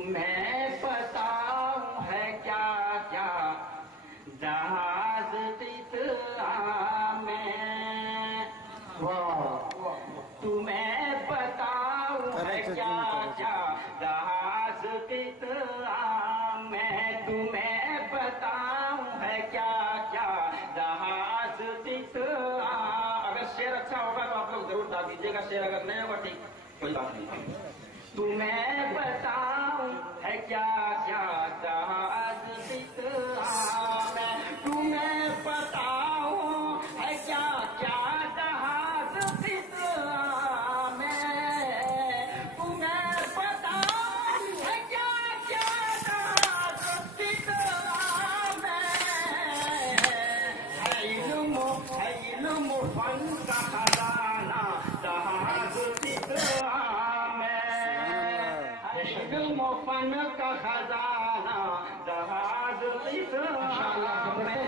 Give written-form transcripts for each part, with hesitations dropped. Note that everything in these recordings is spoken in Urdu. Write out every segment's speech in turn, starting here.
تمہیں بتاؤں ہے کیا کیا جہاز قطعہ میں، تمہیں بتاؤں ہے کیا کیا جہاز قطعہ میں، تمہیں بتاؤں ہے کیا کیا جہاز قطعہ۔ اگر شعر اچھا ہوگا تو آپ لوگ ضرور ڈال دیجیے گا، شعر اگر نہیں ہوگا ٹھیک کوئی بات نہیں۔ تمہیں بتاؤں ہے کیا کیا جہاز قطعہ میں، تمہیں بتاؤں ہے کیا کیا جہاز قطعہ میں، تمہیں بتاؤں ہے کیا کیا جہاز قطعہ میں، ہے علم فن کا خزانہ جہاز قطعہ میں، علم فن کا خزانہ جہاز قطعہ میں،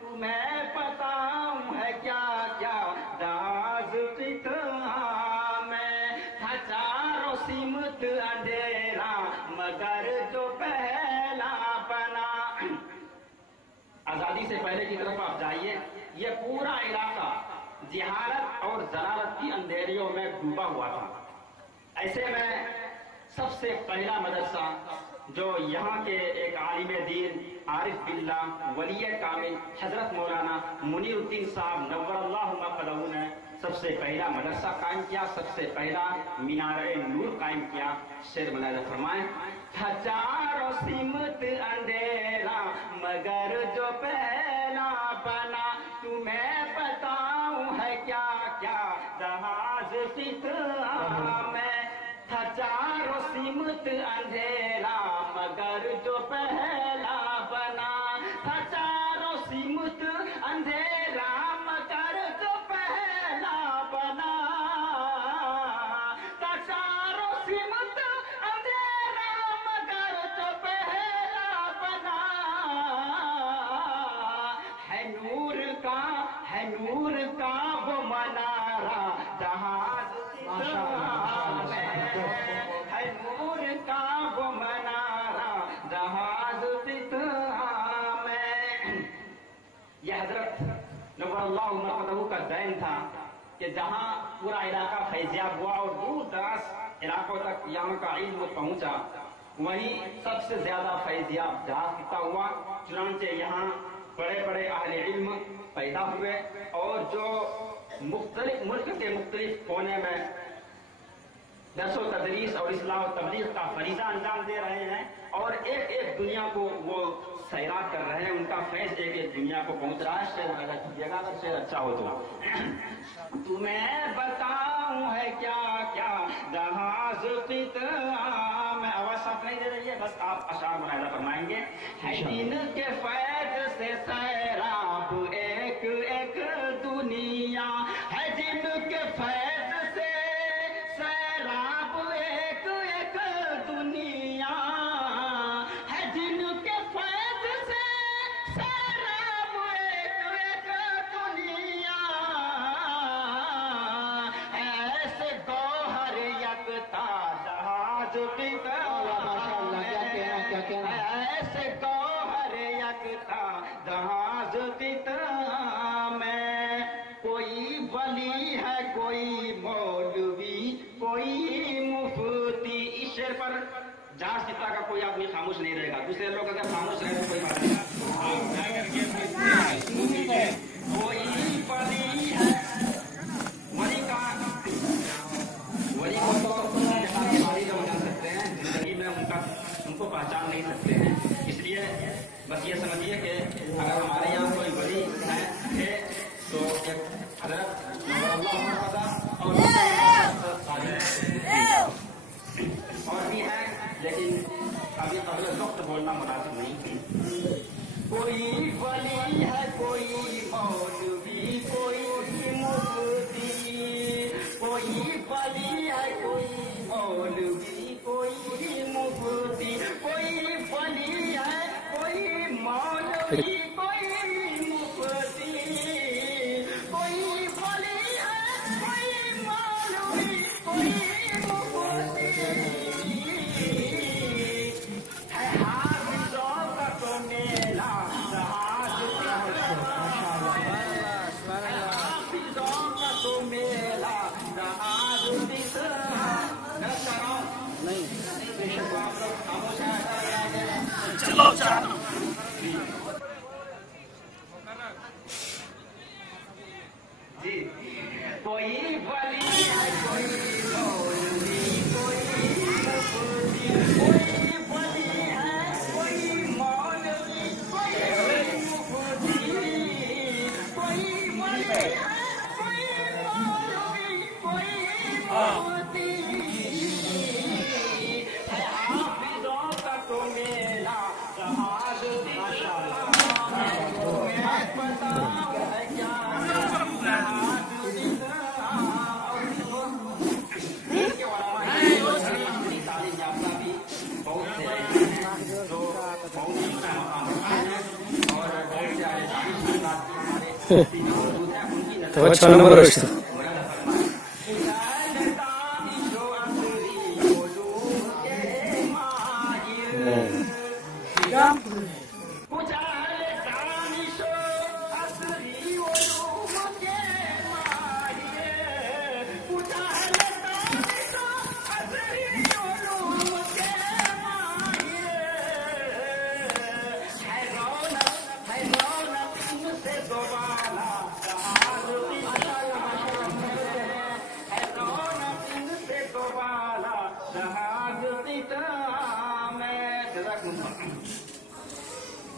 تمہیں بتاؤں ہے کیا کیا جہاز قطعہ میں، تھا چاروں سمت اندھیرا مگر جو پہلا بنا۔ آزادی سے پہلے کی طرف آپ جائیے، یہ پورا علاقہ جہالت اور ضلالت کی اندھیریوں میں ڈوبا ہوا تھا۔ ایسے میں سب سے پہلا مدرسہ جو یہاں کے ایک عالم دین عارف باللہ ولی کامل حضرت مولانا منیر الدین صاحب نور اللہ مقدہ نے سب سے پہلا مدرسہ قائم کیا، سب سے پہلا مینار نور قائم کیا۔ شعر ملاحظہ فرمائیں، تھا چاروں سمت اندھیرا مگر جو پہلا بنا، تمہیں بتاؤں ہے کیا کیا جہاز قطعہ میں، تھا چاروں سمت اندھیرا مگر جو پہلا بنا، تھا چاروں سمت اندھیرا مگر جو پہلا بنا، تھا چاروں سمت اندھیرا مگر جو پہلا بنا، ہے نور کا وہ منارہ جہاز قطعہ میں، ہے نور کا وہ منارہ جہاز قطعہ میں۔ یہ حضرت نور اللہ مقدہ کا دین تھا کہ جہاں پورا علاقہ فیضیاب ہوا اور دور دراز علاقوں تک یہاں کا علم پہنچا، وہیں سب سے زیادہ فیضیاب جہاز قطعہ ہوا۔ چنانچہ یہاں بڑے بڑے اہل علم پیدا ہوئے اور جو مختلف ملک کے مختلف کونے میں درس و تدریس اور اصلاح و تبلیغ کا فریضہ انجام دے رہے ہیں، اور ایک ایک دنیا کو وہ سیراب کر رہے ہیں، ان کا فیض ایک ایک دنیا کو پہنچ رہا ہے۔ شعر پیدا کیجیے گا اگر شعر اچھا ہو تو۔ تمہیں بتاؤں ہے کیا کیا جہاز قطعہ میں، آواز صاف نہیں دے رہی ہے، بس آپ اشعار ملاحظہ فرمائیں گے، ہے دین کے فیض سے سیراب ایک ایک دنیا، ہے دین کے فیض سے سیراب ایک ایک دنیا، ہے دین کے فیض سے سیراب ایک ایک دنیا، ایسے گوہر یکتا جہاز قطعہ میں، ایسے گوہر یکتا جہاز قطعہ میں، کوئی ولی ہے کوئی مولوی کوئی مفتی۔ اس شعر پر جہاز قطعہ کا کوئی آدمی خاموش نہیں رہے گا، دوسرے لوگ اگر خاموش رہے تو کوئی بات نہیں۔ کوئی ولی ہے، ولی کا ولی کو تو ہماری لوگ جان سکتے ہیں، زندگی میں ان کو پہچان نہیں سکتے ہیں، اس لیے بس یہ سمجھیے کہ اگر ہمارے یہاں کوئی ولی ہے تو ایک حضرت اور بھی ہے، لیکن ابھی قبل وقت بولنا مناسب نہیں۔ کوئی ولی ہے کوئی مولوی کوئی مفتی، کوئی ولی ہے کوئی مولوی کوئی مفتی، کوئی ولی ہے کوئی مولوی کوئی مفتی، کوئی ولی ہے کوئی مولوی کوئی مفتی، تو 6 نمبر رشتہ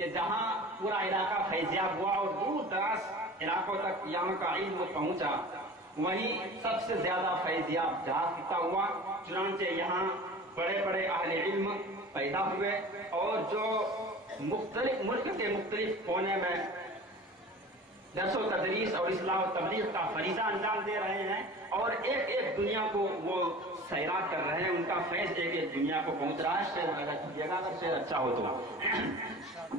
کہ جہاں پورا علاقہ فیضیاب ہوا اور دور دراز علاقوں تک یہاں کا علم پہنچا، وہیں سب سے زیادہ فیضیاب جہاں خطہ ہوا. چنانچہ یہاں بڑے بڑے اہل علم پیدا ہوئے اور جو مختلف ملک کے مختلف کونے میں درس و تدریس اور اصلاح و تبلیغ کا فریضہ انجام دے رہے ہیں اور ایک ایک دنیا کو وہ سیراب کر رہے ہیں. ان کا فیض ایک ایک دنیا کو پہنچ رہا ہے. شعر پیدا کیجیے گا اگر شعر اچھا ہو تو.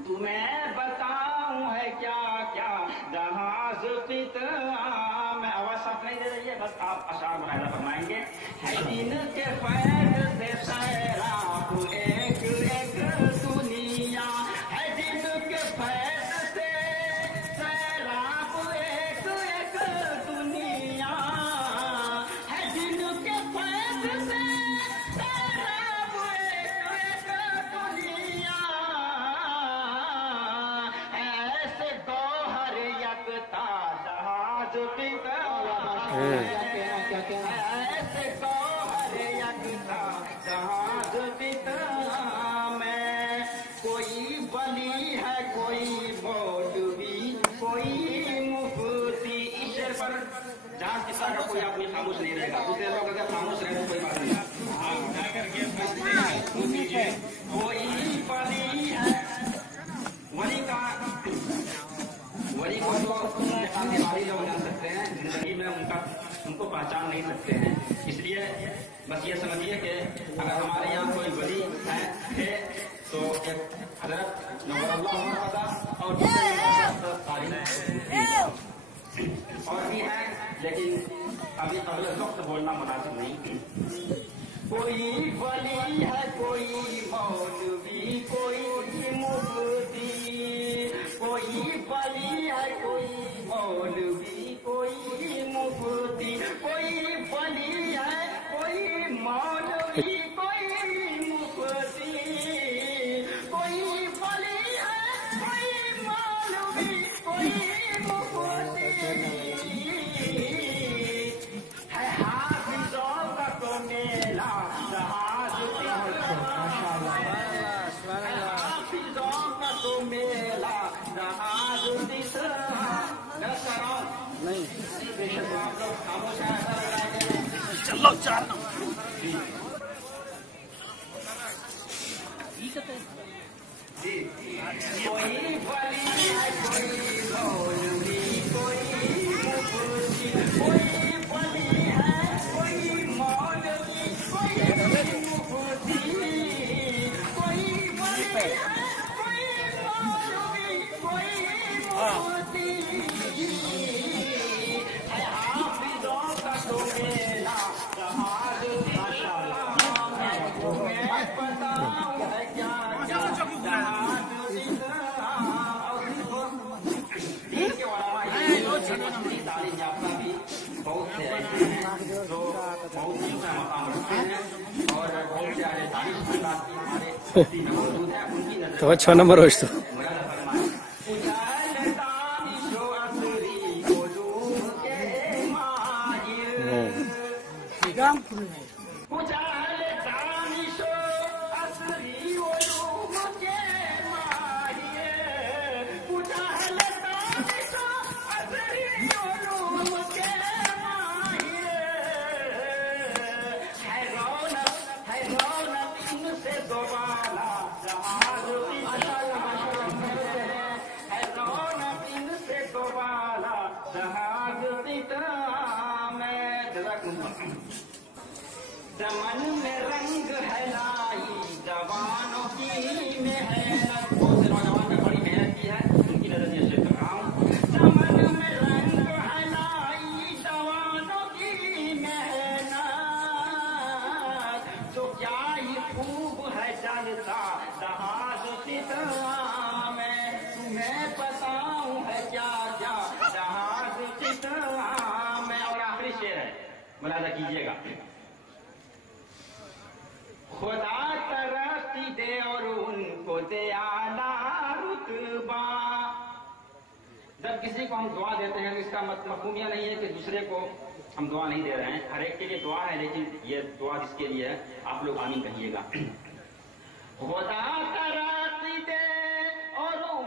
تمہیں بتاؤں ہے کیا کیا جہاز قطعہ میں آواز صاف نہیں دے رہی ہے، بس آپ اشعار ملاحظہ فرمائیں گے. ہے دین کے فیض سے سیراب ایک ایک دنیا، ہے دین کے فیض سے سیراب ایک ایک دنیا، ہے دین کے فیض سے سیراب ایک ایک دنیا. ایسے گوہر یکتا جہاز ایسے گوہر یکتا جہاز پتا میں، کوئی ولی ہے کوئی مولوی کوئی مفتی. اس شعر پر جہاز پتا کا کوئی آدمی خاموش نہیں رہے گا. دوسرے لوگ اگر خاموش رہے تو کوئی بات نہیں. کوئی ولی ہے، ولی کو تو ہماری لوگ جان سکتے ہیں، زندگی میں ان کو پہچان نہیں سکتے ہیں. اس لیے بس یہ سمجھیے کہ اگر ہمارے یہاں کوئی ولی ہے تو ایک حضرت نور اللہ مرحبا اور اور بھی ہے، لیکن ابھی قبل وقت بولنا مناسب نہیں. کوئی ولی ہے کوئی مولوی کوئی مفتی، کوئی ولی ہے کوئی مولوی کوئی مفتی، کوئی ولی ہے کوئی مولوی کوئی مفتی، کوئی ولی ہے کوئی مولوی کوئی مفتی. ہے حافظوں کا تو میلہ جہاز حافظوں کا تو میلہ جہاز نہیں. چلو چار کوئی ولی ہے کوئی مولوی کوئی مفتی، کوئی ولی ہے کوئی مولوی کوئی مفتی، کوئی ولی ہے کوئی مولوی کوئی مفتی. ہے حافظوں کا تو میلہ جہاز تمہیں بتاؤں ہے کیا کیا جہاز تعلیم یافتہ بھی بہت سے ایسے ہیں جو بہت اونچا مقام رکھتے ہیں اور بہت سے اہل تعلیم ہمارے موجود ہیں. ان کی نظر تو 6 نمبر ہوش تو چمن میں رنگ ہے لائی جوانوں کی محنت. بہت سے نوجوان نے بڑی محنت کی ہے، ان کی نظر یہ شیئر کر رہا ہوں. چمن میں رنگ ہے لائی جوانوں کی محنت، جو کیا ہی خوب ہے چلتا جہاز قطعہ میں. تمہیں بتاؤں ہے کیا کیا جہاز قطعہ میں. اور آخری شعر ہے، ملاحظہ کیجیے گا. خدا ترقی دے اور ان کو دے اعلیٰ رتبہ. جب کسی کو ہم دعا دیتے ہیں تو اس کا مفہوم یہ نہیں ہے کہ دوسرے کو ہم دعا نہیں دے رہے ہیں. ہر ایک کے لیے دعا ہے، لیکن یہ دعا جس کے لیے ہے آپ لوگ آمین کہیے گا. خدا ترقی دے اور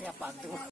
Siapa tuh?